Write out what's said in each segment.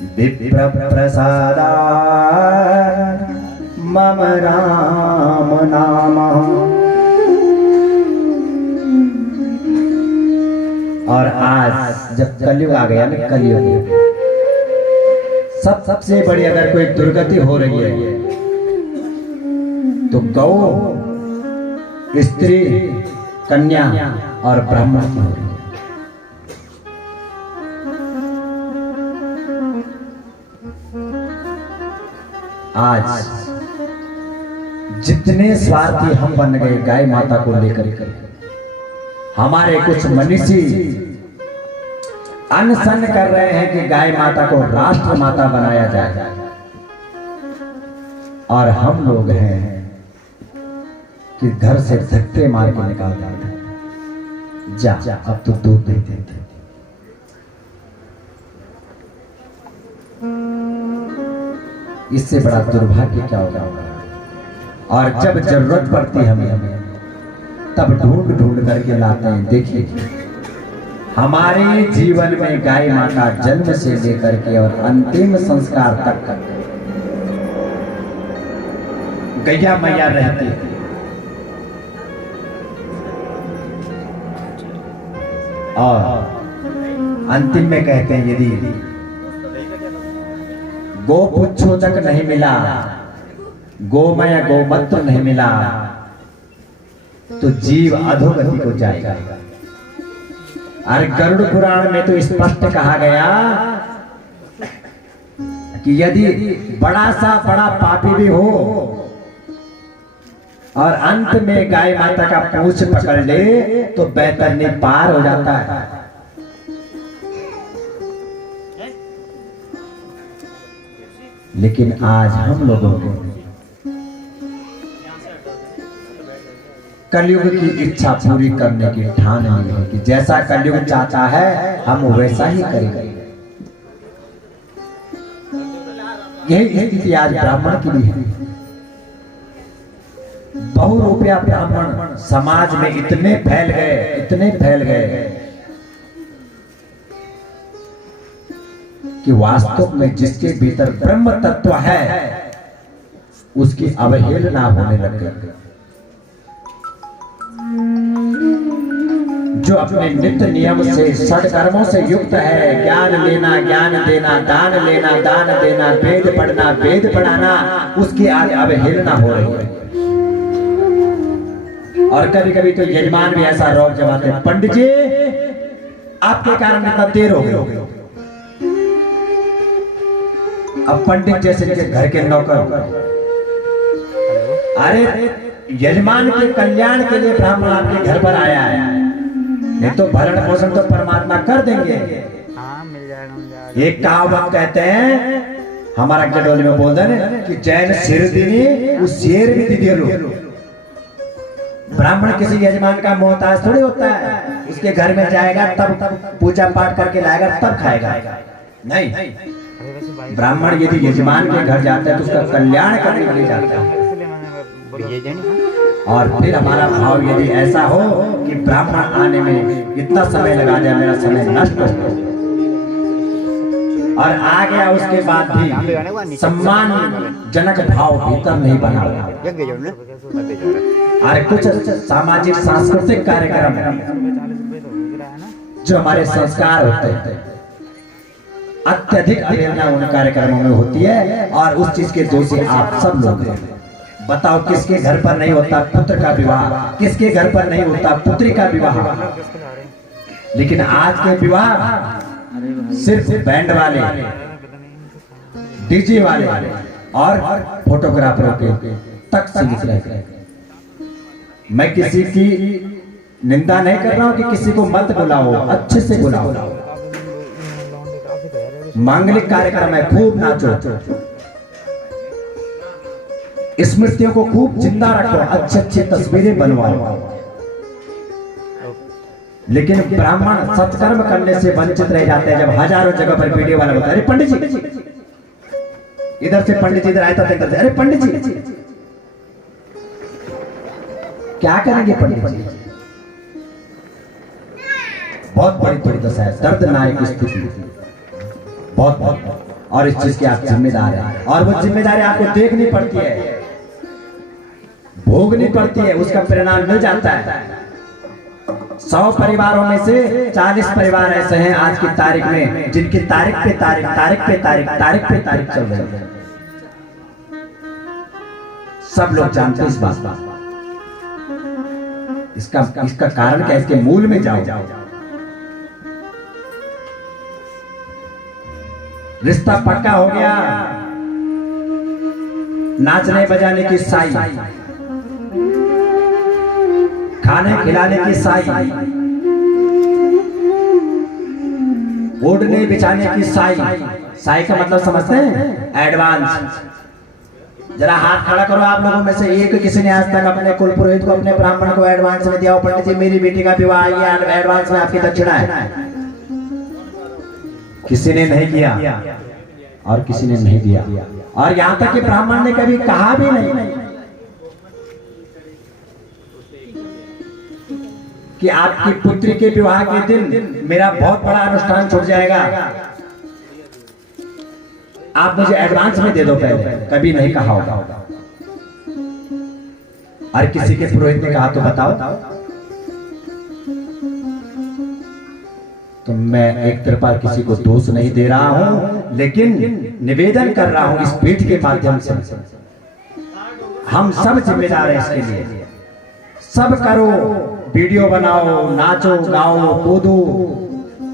विप्र प्रसादात् मम राम नाम। और आज जब कलयुग आ गया ना, कलयुग सबसे बड़ी अगर कोई दुर्गति हो रही है तो गौ, स्त्री, कन्या और ब्राह्मण की हो रही है। आज जितने स्वार्थी हम बन गए गाय माता को लेकर के, हमारे कुछ मनीषी अनशन कर रहे हैं कि गाय माता को राष्ट्र माता बनाया जाए, और हम लोग हैं कि घर से धक्के मार के निकाल देते हैं। जा अब तो दूध नहीं देते। इससे बड़ा दुर्भाग्य क्या होगा। और जब जरूरत पड़ती हमें तब ढूंढ ढूंढ करके लाते हैं। देखिए हमारे जीवन में गाय माता जन्म से लेकर के और अंतिम संस्कार तक गैया मैया रहती है। और अंतिम में कहते हैं यदि गो पुच्छोदक नहीं मिला, गोमय गोमत्र नहीं मिला तो जीव अधोगति को जाएगा। और गरुड़ पुराण में तो स्पष्ट कहा गया कि यदि बड़ा सा बड़ा पापी भी हो और अंत में गाय माता का पूंछ पकड़ ले तो बैतरनी पार हो जाता है। लेकिन आज हम लोगों को कलयुग की इच्छा पूरी करने की ठान ली है कि जैसा कलयुग चाहता है हम वैसा ही करेंगे। यही स्थिति आज ब्राह्मण की भी है। बहुरूपिया ब्राह्मण समाज में इतने फैल गए कि वास्तव में जिसके भीतर ब्रह्म तत्व है उसकी अवहेलना होने लग गई। जो अपने नित्य नियम से सत्कर्मों से युक्त है, ज्ञान लेना ज्ञान देना, दान लेना दान देना, वेद पढ़ना वेद पढ़ाना, उसकी आज अवहेलना हो रही है। और कभी कभी तो यजमान भी ऐसा रौब जमाते हैं, पंडित जी आपके कारण इतना देर हो गई। अब पंडित जैसे के घर के नौकर, अरे यजमान के कल्याण के लिए ब्राह्मण आपके घर पर आया है, नहीं तो भरण पोषण तो परमात्मा कर देंगे। एक कहावत कहते हैं हमारा गडोली में बोल रहे कि जैन सिर दीनी उस शेर भी दीदी लो। ब्राह्मण किसी यजमान का मोहताज थोड़ी होता है, उसके घर में जाएगा तब पूजा पाठ करके लाएगा तब खाएगा। नहीं, ब्राह्मण यदि यजमान के घर जाता है तो उसका कल्याण करने के लिए जाता है। और फिर हमारा भाव यदि ऐसा हो कि ब्राह्मण आने में इतना समय लगा जाए, मेरा समय नष्ट हो, और आ गया उसके बाद भी सम्मानजनक भाव भीतर नहीं बना। और कुछ सामाजिक सांस्कृतिक कार्यक्रम जो हमारे संस्कार होते हैं, अत्यधिक अवहेलना उन कार्यक्रमों में होती है। और उस चीज के दोषी आप सब लोग हैं। बताओ किसके घर पर नहीं होता पुत्र का विवाह, किसके घर पर नहीं होता पुत्री का विवाह। लेकिन आज के विवाह सिर्फ बैंड वाले, डीजे वाले और फोटोग्राफरों के तक सीमित रहते हैं। मैं किसी की निंदा नहीं कर रहा हूं कि किसी को मत बुलाओ, अच्छे से बुलाओ। मांगलिक कार्यक्रम है, खूब नाचो, स्मृतियों को खूब जिंदा रखो, अच्छे अच्छे तस्वीरें बनवाओ। लेकिन ब्राह्मण सत्कर्म करने से वंचित रह जाते हैं। जब हजारों जगह पर वीडियो वाला होता है, अरे पंडित जी, इधर से पंडित जी इधर आया था, अरे पंडित जी क्या करेंगे पंडित जी। बहुत बड़ी दशा है, दर्दनाक स्थिति, बहुत और इस चीज की आप जिम्मेदार हैं, और वो जिम्मेदारी आपको देखनी पड़ती है, भोगनी पड़ती है, उसका परिणाम मिल जाता है। 100 परिवारों में से 40 परिवार ऐसे हैं आज की तारीख में जिनकी तारीख पे तारीख चल रही है। सब लोग जानते हैं इस बात। इसका कारण क्या, इसके मूल में जाओ। रिश्ता पक्का हो गया, नाचने बजाने की साई, खाने खिलाने की साई, ओढ़ने बिछाने की साई। साई का मतलब समझते हैं? एडवांस। जरा हाथ खड़ा करो आप लोगों में से एक किसी ने आज तक अपने कुल पुरोहित को, अपने ब्राह्मण को एडवांस में दिया हो? पंडित जी मेरी बेटी का विवाह, ये एडवांस में आपकी दक्षिणा है। किसी ने नहीं किया और किसी ने नहीं दिया, और यहां तक कि ब्राह्मण ने कभी कहा भी नहीं कि आपकी पुत्री के विवाह के दिन मेरा बहुत बड़ा अनुष्ठान छूट जाएगा, आप मुझे एडवांस में दे दो पहले। कभी नहीं कहा होगा। और किसी के पुरोहित ने कहा तो बताओ। तो मैं एक तरफा किसी को दोष नहीं दे रहा हूं, लेकिन निवेदन कर रहा हूं इस पीठ के माध्यम से, हम सब जिम्मेदार हैं इसके लिए। सब करो, वीडियो बनाओ, नाचो गाओ कूदो,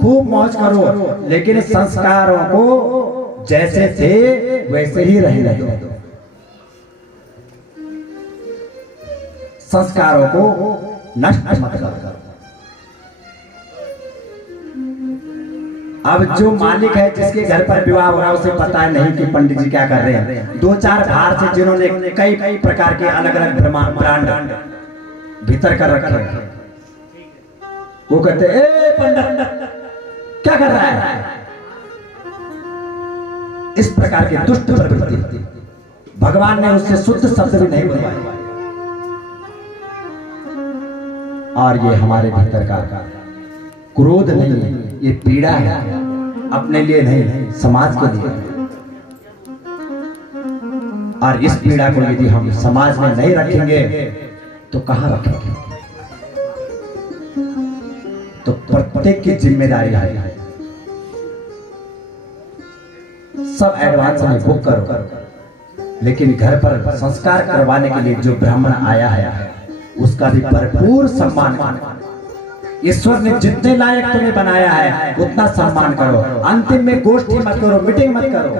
खूब मौज करो, लेकिन संस्कारों को जैसे थे वैसे ही रहने दो। संस्कारों को नष्ट मत करो। अब जो मालिक है, जिसके घर पर विवाह हो रहा है, उसे पता है नहीं कि पंडित जी क्या कर रहे हैं। 2-4 बाहर से जिन्होंने कई प्रकार के अलग अलग ब्रांड भीतर कर रखे हैं, वो कहते ए पंडित क्या कर रहा है? इस प्रकार के दुष्ट प्रवृत्ति भगवान ने उससे शुद्ध शब्द भी नहीं बुलवाए। और ये हमारे भीतर का क्रोध नहीं, ये पीड़ा है, अपने लिए नहीं, समाज के लिए। और इस पीड़ा को यदि हम समाज में नहीं रखेंगे तो कहां रखेंगे? तो प्रत्येक की जिम्मेदारी है, सब एडवांस में बुक करो, लेकिन घर पर संस्कार करवाने के लिए जो ब्राह्मण आया है उसका भी भरपूर सम्मान करो। ईश्वर ने जितने लायक तुम्हें बनाया है उतना सम्मान करो। अंतिम में गोष्ठी मत करो, मीटिंग मत करो।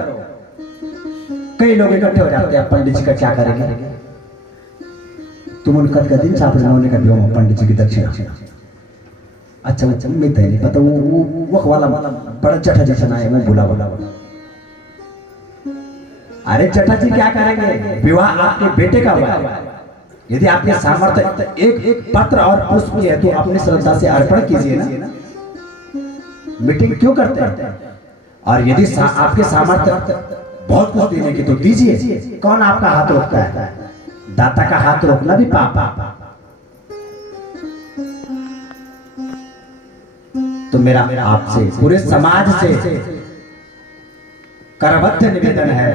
कई लोग इकट्ठे हो जाते हैं, पंडित जी का क्या करेंगे? तुम उनका दिन चापने का दियो पंडित जी की दक्षिणा। अच्छा मैं नहीं पता, वो वाला बड़ा जठा जैसा है, वो बोला। अरे जटा जी क्या करेंगे? विवाह आपके बेटे का हुआ है, यदि आपके सामर्थ्य एक पत्र और पुष्प है तो अपनी श्रद्धा से अर्पण कीजिए ना। मीटिंग क्यों करते हैं? और यदि आपके सामर्थ्य बहुत कुछ देने की तो दीजिए। कौन आपका हाथ रोकता है? दाता का हाथ रोकना भी पाप। तो मेरा आपसे, पूरे समाज से करबद्ध निवेदन है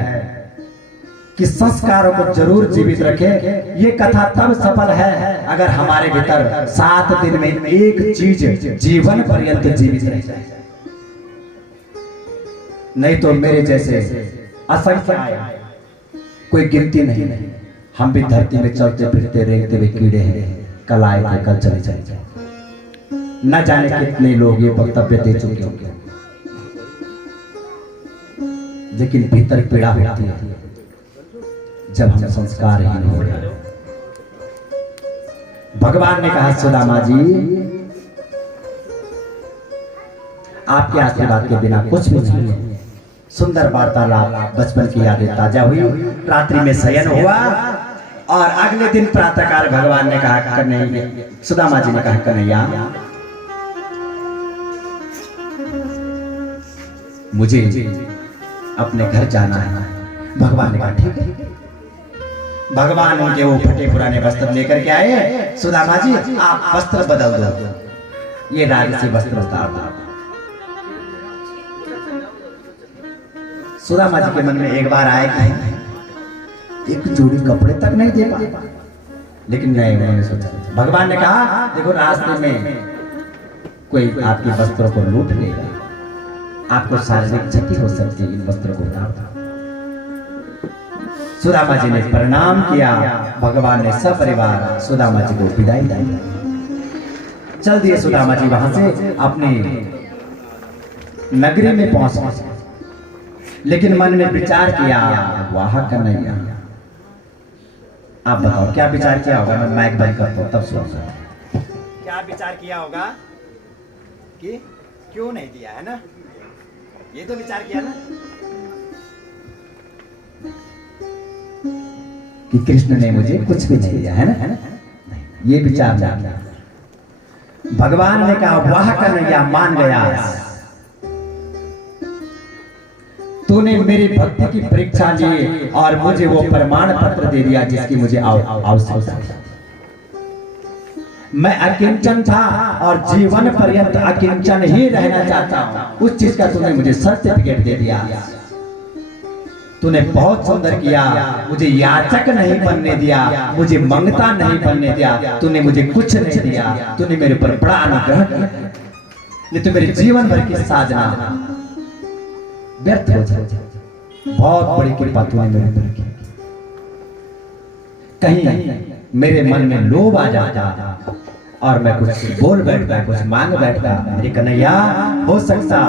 कि संस्कारों को जरूर जीवित रखें। ये कथा तब सफल है अगर हमारे भीतर 7 दिन में एक चीज जीवन पर्यंत जीवित रह जाए। नहीं तो मेरे जैसे असंख्य, कोई गिनती नहीं। हम भी धरती में चलते फिरते रेंगते हुए कीड़े हैं, कल आए थे कल चले जाए। न जाने कितने लोग ये वक्तव्य दे चुके होंगे, लेकिन भीतर पीड़ा होती है जब हम संस्कार ही नहीं हो रहे। भगवान ने कहा सुदामा जी, आपके आशीर्वाद के बिना कुछ भी नहीं है। सुंदर वार्तालाप, बचपन की यादें ताजा हुई, रात्रि में शयन हुआ और अगले दिन प्रातःकाल भगवान ने कहा कन्हैया, सुदामा जी ने कहा कन्हैया मुझे अपने घर जाना है। भगवान ने कहा ठीक है। भगवान उनके वो फटे पुराने वस्त्र लेकर के आए। सुदामा जी आप वस्त्र बदल दो, ये राजसी वस्त्र उतार दो। सुदामा जी के मन में एक बार आया कि एक जोड़ी कपड़े तक नहीं दे पाए, लेकिन नहीं, उन्होंने सोचा। भगवान ने कहा देखो रास्ते में कोई आपके वस्त्रों को लूट लेगा, आपको शारीरिक क्षति हो सकती है, इन वस्त्रों को उतार दो। सुदामा जी ने प्रणाम किया, भगवान ने सपरिवार सुदामा जी को विदाई दी। चल दिए सुदामा जी वहां से अपनी नगरी में पहुंच गए, लेकिन मन में विचार किया वहां का नहीं। आप बताओ क्या विचार किया होगा? मैं माइक बंद करता हूं तब सुनो। क्या विचार किया होगा कि क्यों नहीं दिया, है ना? ये तो विचार किया ना कि कृष्ण ने मुझे कुछ भी नहीं दिया, है ना? ये विचार किया। भगवान ने कहा वाह कन्हैया मान गया, तूने मेरी भक्ति की परीक्षा ली और मुझे वो प्रमाण पत्र दे दिया जिसकी मुझे आवश्यकता थी। मैं अकिंचन था और जीवन पर्यंत अकिंचन ही रहना चाहता हूं, उस चीज का तूने मुझे सर्टिफिकेट दे दिया। तूने बहुत सुंदर किया, मुझे याचक नहीं बनने दिया, मुझे मंगता नहीं बनने दिया, तूने मुझे कुछ नहीं दिया, तूने मेरे ऊपर बड़ा अनुग्रह किया। ये तो मेरे जीवन भर की साधना व्यर्थ हो जाए। बहुत बड़ी कृपा तूने मेरे ऊपर की। कहीं मेरे मन में लोभ आ जाता और मैं कुछ बोल बैठता, कुछ मांग बैठता, मेरे कन्हैया हो सकता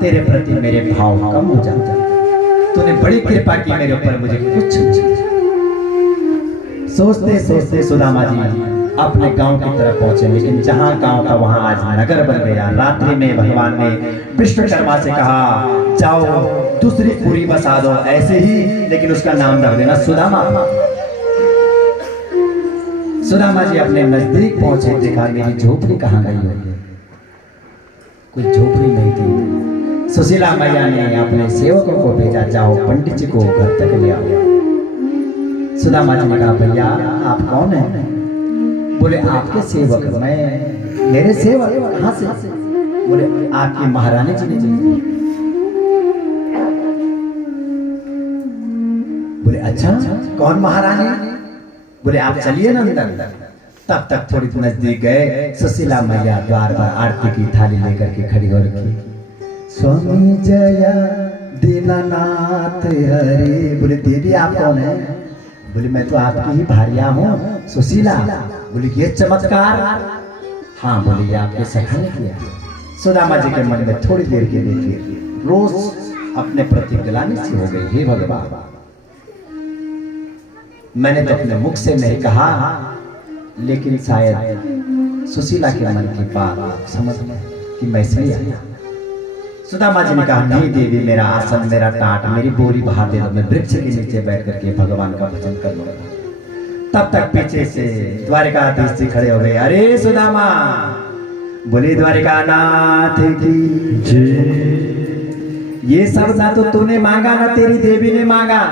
तेरे प्रति मेरे भाव कम हो जाता। तूने बड़ी कृपा की मेरे ऊपर, मुझे कुछ सोचते सोचते सुदामा जी अपने गांव की तरफ पहुंचे, लेकिन जहां गांव था वहां आज नगर बन गया। रात्रि में भगवान ने विश्वकर्मा से कहा जाओ दूसरी पुरी बसा दो ऐसे ही, लेकिन उसका नाम रख देना सुदामा। सुदामा जी अपने नजदीक पहुंचे, देखा मेरी झोपड़ी कहाँ गई होगी, कोई झोपड़ी नहीं थी। सुशीला मैया ने अपने सेवकों को भेजा जाओ पंडित जी को घर तक ले आओ। सुदामा जी ने कहा भैया आप कौन हैं? बोले आपके सेवक। मैं मेरे सेवक कहां से? बोले आपकी महारानी जी ने दी। बोले अच्छा कौन महारानी? बोले आप चलिए ना अंदर। तब तक थोड़ी नजदीक गए, सुशीला मैया द्वार पर आरती की थाली लेकर के खड़ी हो रखी। स्वामी जया दीनानाथ हरे। बोले देवी आप कौन है? बोले मैं तो आपकी ही भारिया हूँ सुशीला। बोले ये चमत्कार? हाँ। बोले ये आपके सखा ने किया। सुदामा जी के मन में थोड़ी देर के लिए रोज अपने प्रति ग्लानि सी हो गई। हे भगवान मैंने तो अपने मुख से नहीं कहा, लेकिन शायद सुशीला के मन की बात समझ में कि मैं सही आया। सुदामा जी ने कहा नहीं देवी मेरा आसन मेरा टाट मेरी बोरी बाहर दे दो, मैं वृक्ष के नीचे बैठ करके भगवान का भजन कर लूंगा। तब तक पीछे से द्वारिकाधीश जी खड़े हो गए। अरे सुदामा। बोले द्वारिकानाथ की जय। ये सब ना तो तूने मांगा ना तेरी देवी ने मांगा,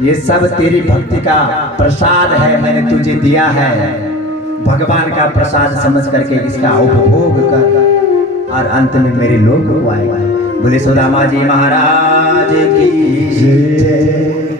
ये सब तेरी भक्ति का प्रसाद है, मैंने तुझे दिया है। भगवान का प्रसाद समझ करके इसका उपभोग कर और अंत में मेरे लोग को आएगा। बोले सुदामा जी महाराज की जय।